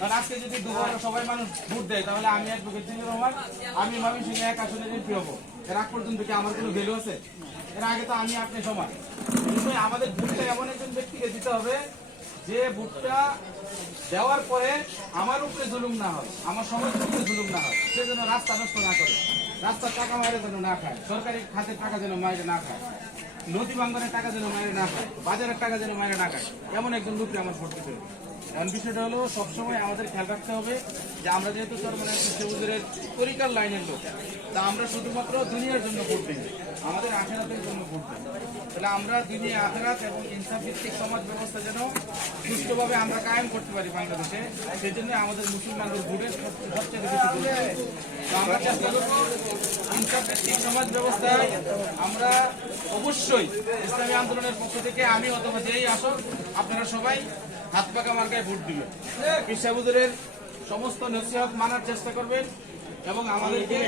কারণ আজকে যদি দুপুরে সবাই মানুষ ভোট দেয় তাহলে আমি অ্যাডভোকেট জিল্লুর রহমান আমি ময়মনসিংহে এক আসনে এমপি হবো। এর আগ পর্যন্ত কি আমার কোনো ভ্যালু আছে? এর আগে তো আমি আপনি সমান। কিন্তু আমাদের ভোটটা এমন একজন ব্যক্তিকে দিতে হবে যে ভোটটা দেওয়ার পরে আমার উপরে জুলুম না হয়, আমার সমাজের উপরে জুলুম না হয়, সে যেন রাস্তা নষ্ট না করে, রাস্তার টাকা মায়ের যেন না খায়, সরকারি খাতের টাকা যেন মায়ের না খায়, নদী বাঙ্গনের টাকা যেন মায়ের না খায়, বাজারের টাকা যেন মায়ের না খায়, এমন একজন লোককে আমার ভোট দিতে হবে। এমন বিষয়টা হলো সবসময় আমাদের খেয়াল রাখতে হবে যে আমরা যেহেতু সবুজের তরিকার লাইনের লোক, তা আমরা শুধুমাত্র দুনিয়ার জন্য ভোট দিই, আমাদের আখেরাতের জন্য ভোট দিই। তাহলে আমরা দুনিয়া আখেরাত এবং ইনসাফ ভিত্তিক সমাজ ব্যবস্থা যেন সুষ্ঠুভাবে আমরা কায়েম করতে পারি বাংলাদেশে, সেই জন্য আমাদের মুসলমানদের ভোটের সবচেয়ে বেশি গুরুত্ব। তো আমরা চেষ্টা করবো ইনসাফ ভিত্তিক সমাজ ব্যবস্থায় আমরা অবশ্যই ইসলামী আন্দোলনের পক্ষ থেকে আমি অথবা যেই আসুক আপনারা সবাই হাত পাকা মার্কায় ভোট দিবেন, পীর সাহেব হুজুরের সমস্ত নসিহত মানার চেষ্টা করবেন এবং আমাদেরকে